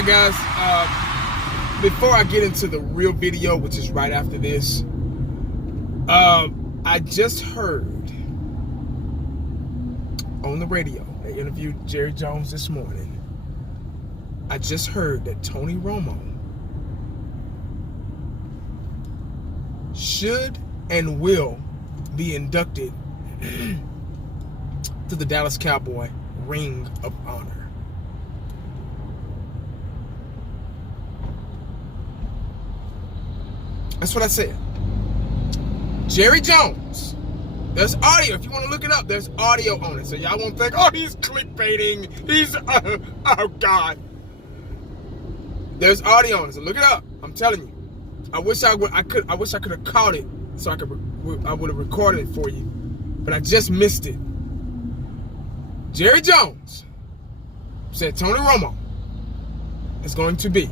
right, guys. Before I get into the real video, which is right after this, I just heard on the radio, they interviewed Jerry Jones this morning. I just heard that Tony Romo should and will be inducted to the Dallas Cowboy Ring of Honor. That's what I said. Jerry Jones. There's audio. If you want to look it up, there's audio on it. So y'all won't think, oh, he's clickbaiting. He's, oh, God. There's audio on it. So look it up. I'm telling you. I wish I could have caught it so I would have recorded it for you. But I just missed it. Jerry Jones said Tony Romo is going to be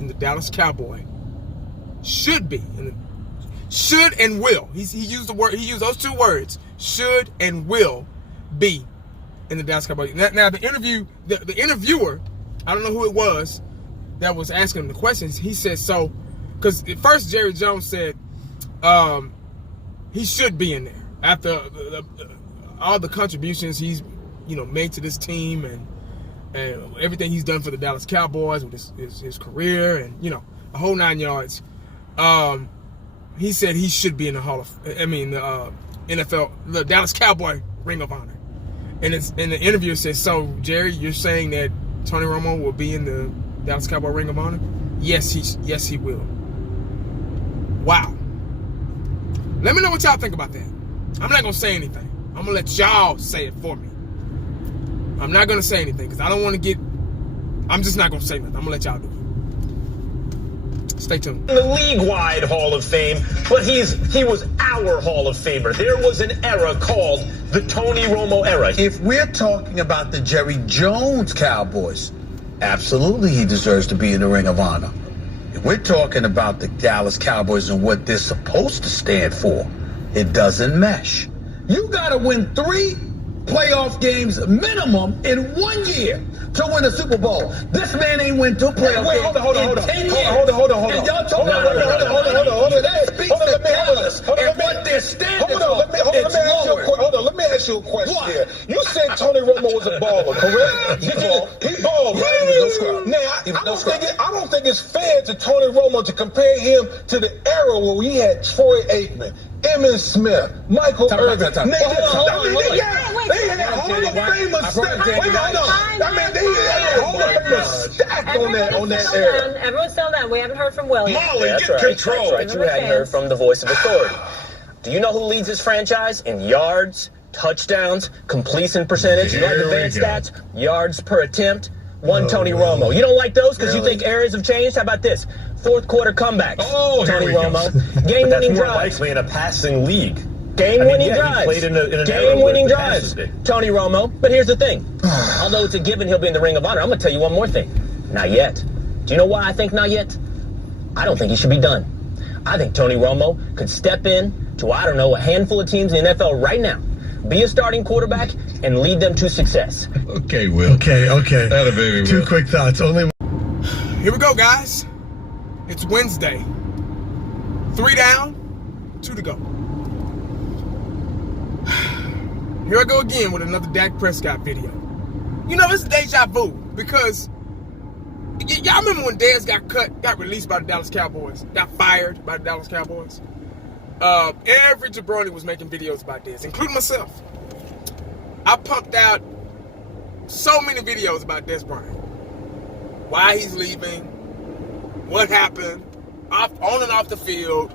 in the Dallas Cowboy. Should be. Should and will. He used the word. He used those two words. Should and will be in the Dallas Cowboys. Now the interviewer, I don't know who it was that was asking him the questions. He said so because at first Jerry Jones said he should be in there after all the contributions he's made to this team and everything he's done for the Dallas Cowboys with his career and a whole 9 yards. He said he should be in the NFL, the Dallas Cowboy Ring of Honor. And the interviewer says, so Jerry, you're saying that Tony Romo will be in the Dallas Cowboy Ring of Honor? Yes, he will. Wow. Let me know what y'all think about that. I'm not gonna say anything. I'm gonna let y'all say it for me. I'm not gonna say anything because I don't want to I'm just not gonna say nothing. I'm gonna let y'all do it. Stay tuned. The league-wide Hall of Fame, but he was our Hall of Famer. There was an era called the Tony Romo era. If we're talking about the Jerry Jones Cowboys, absolutely he deserves to be in the Ring of Honor. If we're talking about the Dallas Cowboys and what they're supposed to stand for, it doesn't mesh. You gotta win 3 playoff games minimum in 1 year to win a Super Bowl. This man ain't win 2 playoff games in 10 years. Hold on. And y'all talking about hold on. That speaks to Dallas and what they're standing for. Let me ask you a question here. You said Tony Romo was a baller, correct? He balled, right? Now, I don't think it's fair to Tony Romo to compare him to the era where we had Troy Aikman, Emmitt Smith, Michael Irvin. They had Hall of Famers stacked on that era. Everyone settle down. We haven't heard from Willie. Molly, get control. That's right. You hadn't heard from the voice of authority. Do you know who leads his franchise in yards, touchdowns, completion percentage? You like advanced stats? Yards per attempt? Tony Romo. You don't like those because you think areas have changed? How about this? 4th quarter comebacks. Tony Romo. Game-winning drives. Likely in a passing league. Game-winning drives. He played in an Game-winning drives. Tony Romo. But here's the thing. Although it's a given he'll be in the Ring of Honor, I'm going to tell you one more thing. Not yet. Do you know why I think not yet? I don't think he should be done. I think Tony Romo could step in to, I don't know, a handful of teams in the NFL right now, be a starting quarterback, and lead them to success. Okay, Will. Okay. Atta baby, Will. 2 quick thoughts. Only. Here we go, guys. It's Wednesday. 3 down, 2 to go. Here I go again with another Dak Prescott video. It's deja vu because y'all remember when Dez got released by the Dallas Cowboys, got fired by the Dallas Cowboys? Every jabroni was making videos about this, including myself. I pumped out so many videos about Dez Bryant. Why he's leaving, what happened, on and off the field,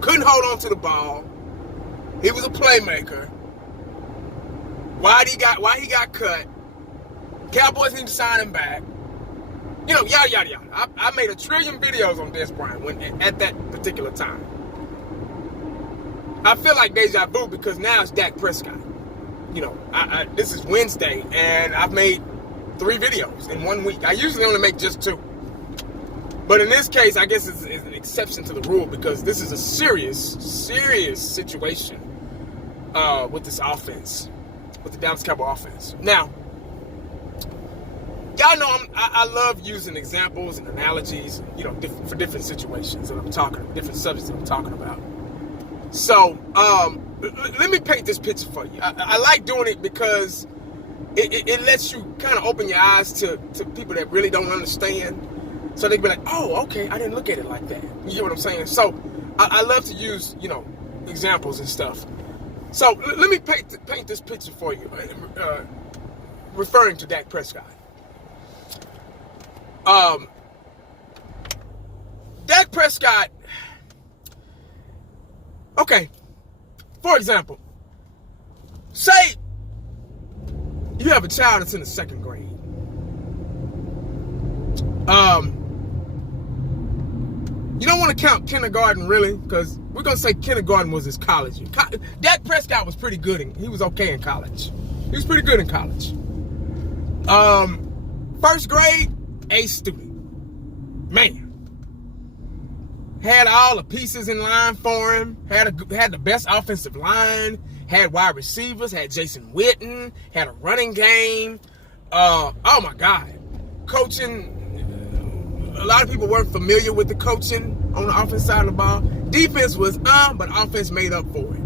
couldn't hold on to the ball, he was a playmaker, why he got cut, Cowboys need to sign him back, yada, yada, yada. I made 1 trillion videos on Dez Bryant at that particular time. I feel like deja vu because now it's Dak Prescott. This is Wednesday, and I've made 3 videos in 1 week. I usually only make just 2. But in this case, I guess it's an exception to the rule because this is a serious situation with this offense, with the Dallas Cowboys offense. Now, y'all know I love using examples and analogies, you know, for different situations that I'm talking, different subjects that I'm talking about. So, let me paint this picture for you. I like doing it because it lets you kind of open your eyes to people that really don't understand. So they can be like, oh, okay, I didn't look at it like that. You get what I'm saying? So I love to use, you know, examples and stuff. So let me paint this picture for you, referring to Dak Prescott. Dak Prescott, okay, for example, say you have a child that's in the 2nd grade. You don't want to count kindergarten, really, because we're going to say kindergarten was his college year. Dak Prescott was pretty good. He was okay in college. He was pretty good in college. 1st grade, A student. Man. Had all the pieces in line for him. Had the best offensive line. Had wide receivers. Had Jason Witten. Had a running game. Oh, my God. Coaching. A lot of people weren't familiar with the coaching on the offense side of the ball. Defense was but offense made up for it.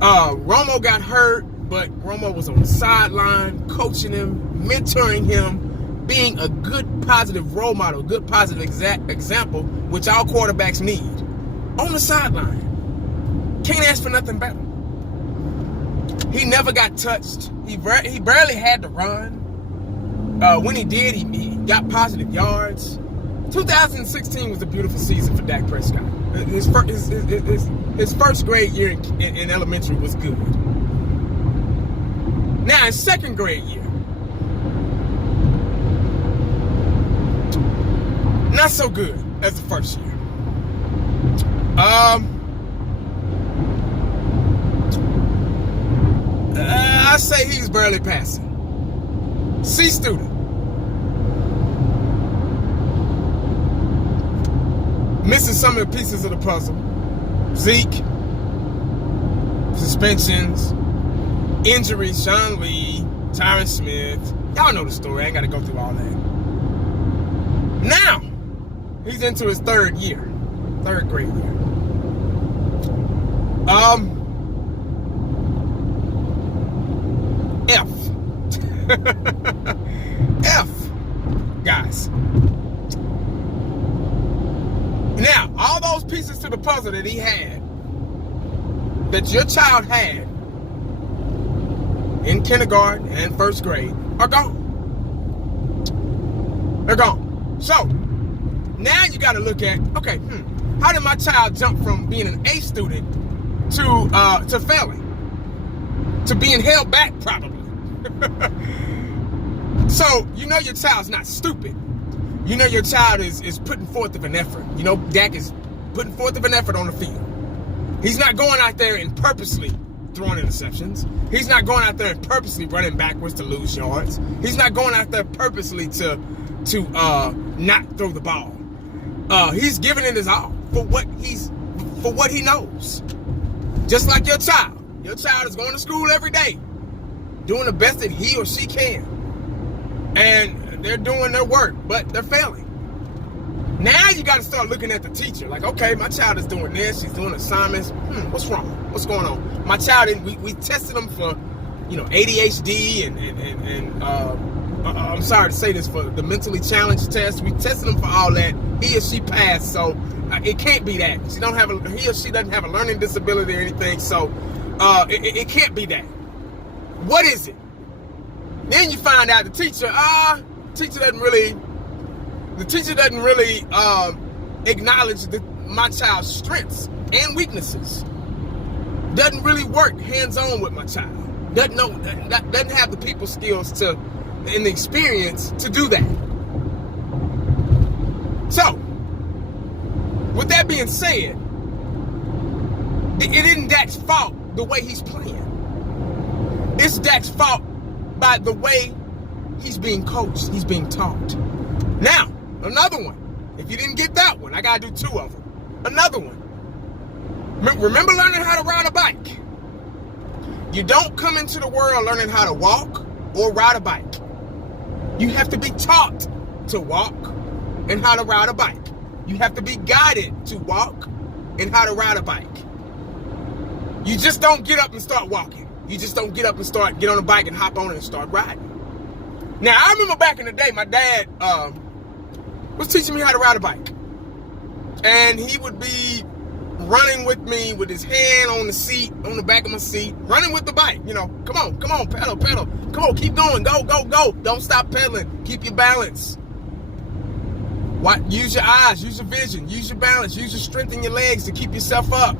Romo got hurt, but Romo was on the sideline, coaching him, mentoring him, being a good positive role model, good positive example, which all quarterbacks need. On the sideline. Can't ask for nothing better. He never got touched. He barely had to run. When he did, he got positive yards. 2016 was a beautiful season for Dak Prescott. His 1st grade year in elementary was good. Now, his 2nd grade year, not so good as the 1st year. I say he's barely passing. C student. Missing some of the pieces of the puzzle. Zeke. Suspensions. Injuries. Sean Lee. Tyron Smith. Y'all know the story. I ain't got to go through all that. Now, he's into his 3rd year. 3rd grade year. F. Guys. Now, all those pieces to the puzzle that he had, that your child had in kindergarten and 1st grade, are gone. They're gone. So, now you got to look at, okay, how did my child jump from being an A student to failing? To being held back, probably. So, you know your child's not stupid. You know your child is putting forth of an effort. You know Dak is putting forth of an effort on the field. He's not going out there and purposely throwing interceptions. He's not going out there and purposely running backwards to lose yards. He's not going out there purposely to not throw the ball. He's giving it his all for what he knows. Just like your child. Your child is going to school every day, doing the best that he or she can. And they're doing their work, but they're failing. Now you got to start looking at the teacher. Like, okay, my child is doing this. She's doing assignments. What's wrong? What's going on? My child, we tested them for, ADHD and I'm sorry to say this, for the mentally challenged test. We tested them for all that. He or she passed, so it can't be that. He or she doesn't have a learning disability or anything, so it can't be that. What is it? Then you find out the teacher doesn't really acknowledge my child's strengths and weaknesses. Doesn't really work hands-on with my child. Doesn't have the people skills and the experience to do that. So, with that being said, it isn't Dak's fault the way he's playing. It's Dak's fault by the way he's being coached, he's being taught. Now, another one. If you didn't get that one, I gotta do 2 of them. Another one. Remember learning how to ride a bike. You don't come into the world learning how to walk or ride a bike. You have to be taught to walk and how to ride a bike. You have to be guided to walk and how to ride a bike. You just don't get up and start walking. You just don't get up and get on a bike and hop on it and start riding. Now, I remember back in the day, my dad was teaching me how to ride a bike. And he would be running with me with his hand on the seat, on the back of my seat, running with the bike. You know, come on, pedal. Come on, keep going, go. Don't stop pedaling. Keep your balance. Use your eyes, use your vision, use your balance, use your strength in your legs to keep yourself up.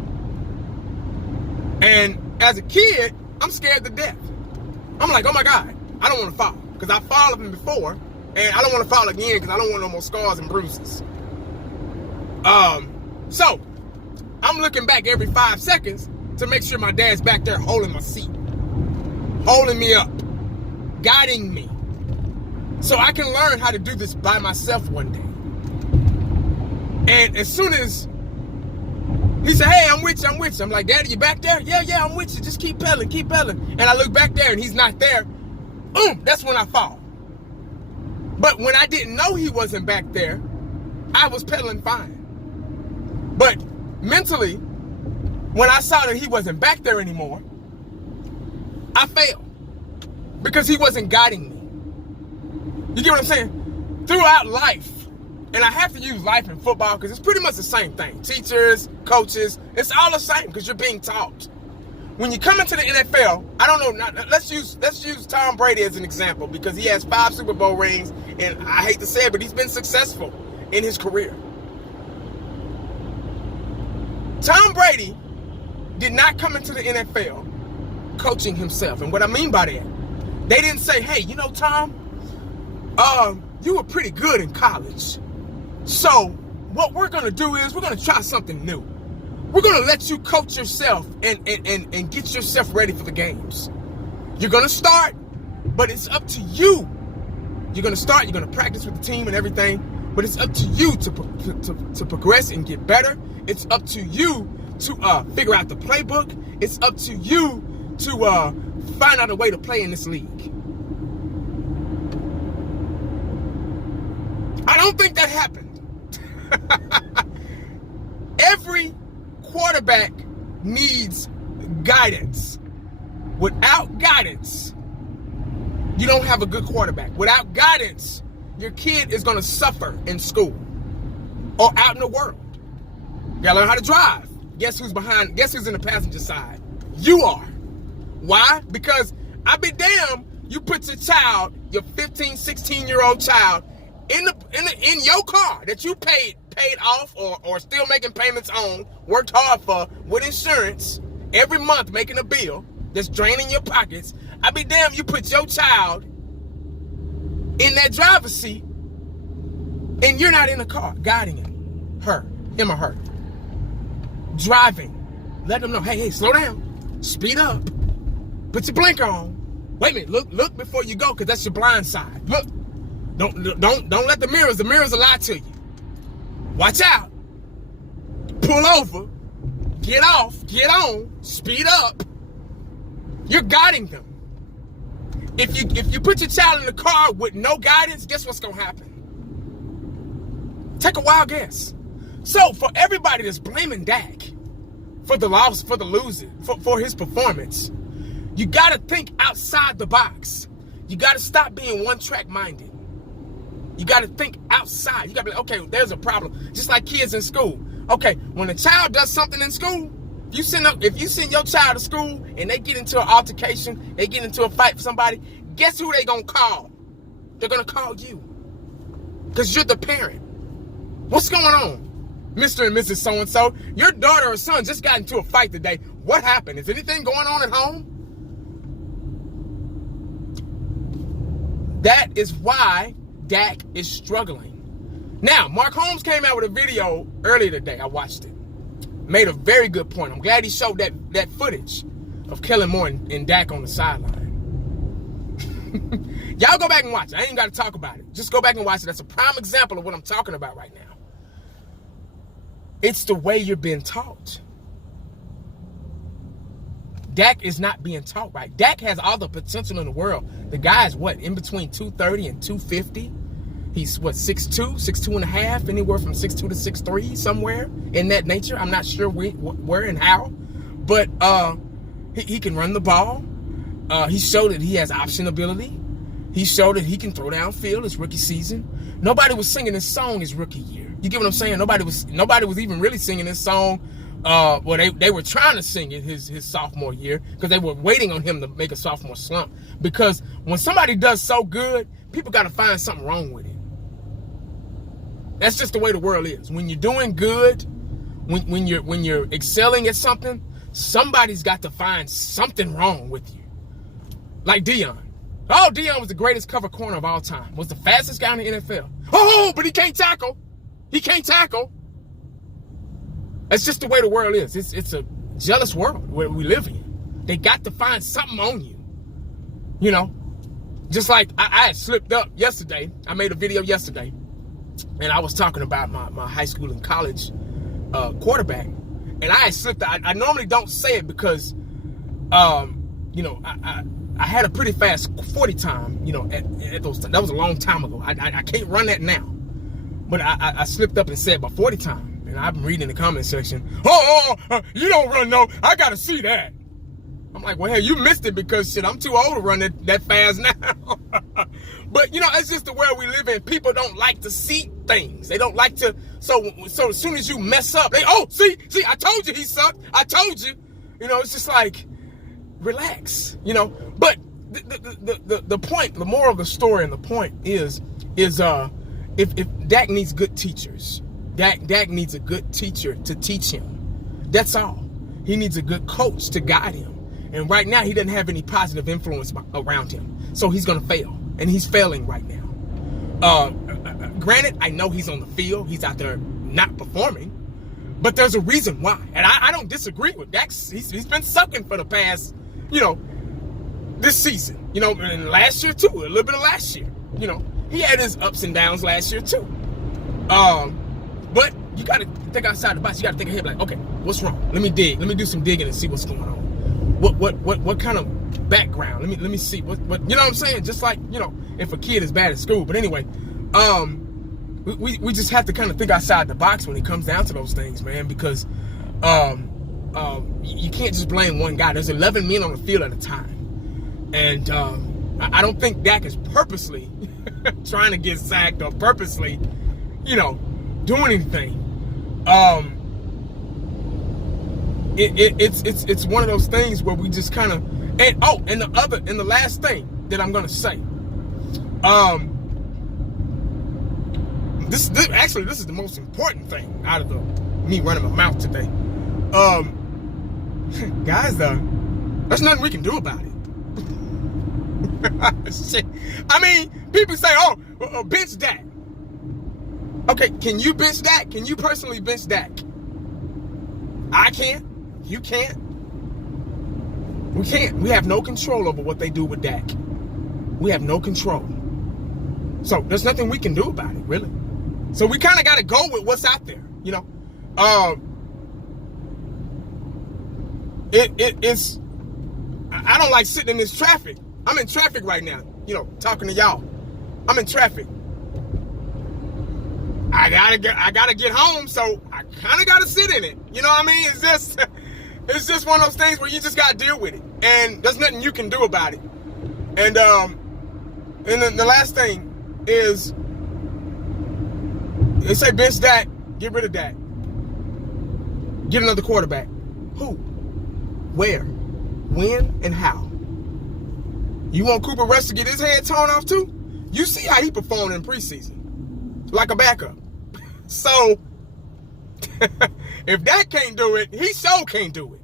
And as a kid, I'm scared to death. I'm like, oh my God, I don't want to fall. Because I fallen before, and I don't want to fall again because I don't want no more scars and bruises. So, I'm looking back every 5 seconds to make sure my dad's back there holding my seat. Holding me up. Guiding me. So I can learn how to do this by myself one day. And as soon as he said, hey, I'm with you. I'm like, Daddy, you back there? Yeah, I'm with you. Just keep pedaling. And I look back there and he's not there. Boom, that's when I fall. But when I didn't know he wasn't back there, I was pedaling fine. But mentally, when I saw that he wasn't back there anymore, I failed. Because he wasn't guiding me. You get what I'm saying? Throughout life, and I have to use life in football because it's pretty much the same thing. Teachers, coaches, it's all the same because you're being taught. When you come into the NFL, I don't know, let's use Tom Brady as an example because he has 5 Super Bowl rings, and I hate to say it, but he's been successful in his career. Tom Brady did not come into the NFL coaching himself. And what I mean by that, they didn't say, hey, you know, Tom, you were pretty good in college. So what we're going to do is we're going to try something new. We're going to let you coach yourself and get yourself ready for the games. You're going to start, but it's up to you. You're going to start, you're going to practice with the team and everything, but it's up to you to progress and get better. It's up to you to figure out the playbook. It's up to you to find out a way to play in this league. I don't think that happened. Every quarterback needs guidance. Without guidance, you don't have a good quarterback. Without guidance, your kid is going to suffer in school or out in the world. You got to learn how to drive. Guess who's in the passenger side? You are. Why? Because I be damned, you put your child, your 15, 16-year-old child, in your car that you paid off or still making payments on, worked hard for, with insurance, every month making a bill that's draining your pockets. I be damned, you put your child in that driver's seat and you're not in the car guiding him or her. Driving. Let them know, hey, slow down. Speed up. Put your blinker on. Wait a minute, look before you go, because that's your blind side. Look. Don't let the mirrors will lie to you. Watch out. Pull over. Get off. Get on. Speed up. You're guiding them. If you put your child in the car with no guidance, guess what's gonna happen? Take a wild guess. So for everybody that's blaming Dak for the loss, for the losing, for his performance, you gotta think outside the box. You gotta stop being one-track minded. You got to think outside. You got to be like, okay, there's a problem. Just like kids in school. Okay, when a child does something in school, if you send your child to school and they get into an altercation, they get into a fight with somebody, guess who they going to call? They're going to call you. Because you're the parent. What's going on, Mr. and Mrs. So-and-so? Your daughter or son just got into a fight today. What happened? Is anything going on at home? That is why Dak is struggling. Now, Mark Holmes came out with a video earlier today. I watched it. Made a very good point. I'm glad he showed that footage of Kellen Moore and Dak on the sideline. Y'all go back and watch it. I ain't got to talk about it. Just go back and watch it. That's a prime example of what I'm talking about right now. It's the way you're being taught. Dak is not being taught right. Dak has all the potential in the world. The guy is what, in between 230 and 250? He's what, 6'2", 6'2 and a half, anywhere from 6'2 to 6'3, somewhere in that nature. I'm not sure where and how, but he can run the ball. He showed that he has option ability. He showed that he can throw downfield his rookie season. Nobody was singing this song his rookie year. You get what I'm saying? Nobody was even really singing this song. Well, they were trying to sing it his sophomore year because they were waiting on him to make a sophomore slump. Because when somebody does so good, people got to find something wrong with it. That's just the way the world is. When you're doing good, when you're excelling at something, somebody's got to find something wrong with you. Like Deion. Oh, Deion was the greatest cover corner of all time. Was the fastest guy in the NFL. Oh, but he can't tackle. He can't tackle. That's just the way the world is. It's a jealous world where we live in. They got to find something on you. You know? Just like I had slipped up yesterday. I made a video yesterday. And I was talking about my high school and college quarterback. And I had slipped up. I normally don't say it because, you know, I had a pretty fast 40 time, you know, at those times. That was a long time ago. I can't run that now. But I slipped up and said my 40 time. And I've been reading in the comment section, you don't run no, I got to see that. I'm like, well, hey, you missed it because, shit, I'm too old to run that fast now. But, you know, it's just the world we live in. People don't like to see things. They don't like to, so as soon as you mess up, see, I told you he sucked. I told you. You know, it's just like, relax, you know. But the point, the moral of the story and the point is if Dak needs good teachers, Dak needs a good teacher to teach him. That's all. He needs a good coach to guide him. And right now, he doesn't have any positive influence around him. So he's going to fail. And he's failing right now. Granted, I know he's on the field. He's out there not performing. But there's a reason why. And I don't disagree with Dak. He's been sucking for the past, you know, this season. You know, and last year, too. A little bit of last year. You know, he had his ups and downs last year, too. But you got to think outside the box. You got to think ahead, like, okay, what's wrong? Let me dig. Let me do some digging and see what's going on. What kind of background? Let me see what you know what I'm saying? Just like, you know, if a kid is bad at school. But anyway, we just have to kind of think outside the box when it comes down to those things, man, because you can't just blame one guy. There's 11 men on the field at a time. And I don't think Dak is purposely trying to get sacked or purposely, you know, doing anything. It's one of those things where we just kind of, and the last thing that I'm gonna say, this is the most important thing out of me running my mouth today. Guys, there's nothing we can do about it. Shit. I mean, people say, bench Dak. Okay, can you bench Dak? Can you personally bench Dak? I can't. You can't. We can't. We have no control over what they do with Dak. We have no control. So there's nothing we can do about it, really. So we kind of got to go with what's out there, you know. It's. I don't like sitting in this traffic. I'm in traffic right now, you know, talking to y'all. I'm in traffic. I gotta get home, so I kind of gotta sit in it. You know what I mean? It's just one of those things where you just gotta deal with it, and there's nothing you can do about it. And then the last thing is, they say bench Dak, get rid of Dak, get another quarterback. Who? Where? When? And how? You want Cooper Rush to get his head torn off too? You see how he performed in preseason, like a backup. So, if Dak can't do it, he sure can't do it.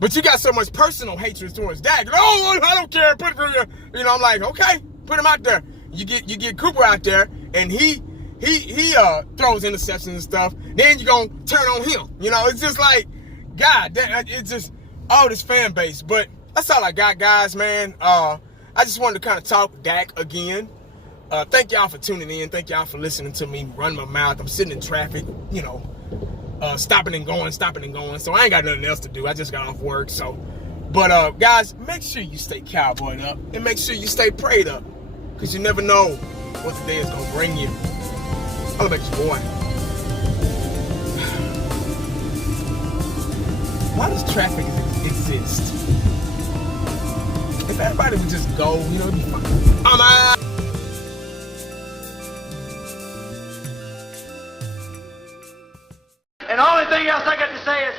But you got so much personal hatred towards Dak. Oh, I don't care. Put him, you know. I'm like, okay, put him out there. You get Cooper out there, and he throws interceptions and stuff. Then you gonna turn on him. You know, it's just like, God, it's just all this fan base. But that's all I got, guys, man. I just wanted to kind of talk Dak again. Thank y'all for tuning in. Thank y'all for listening to me run my mouth. I'm sitting in traffic, you know, stopping and going. So I ain't got nothing else to do. I just got off work. So, but guys, make sure you stay cowboyed up and make sure you stay prayed up, because you never know what the day is gonna bring you. I'll make you boy. Why does traffic exist? If everybody would just go, you know, it'd be fine. I'm out. And the only thing else I got to say is,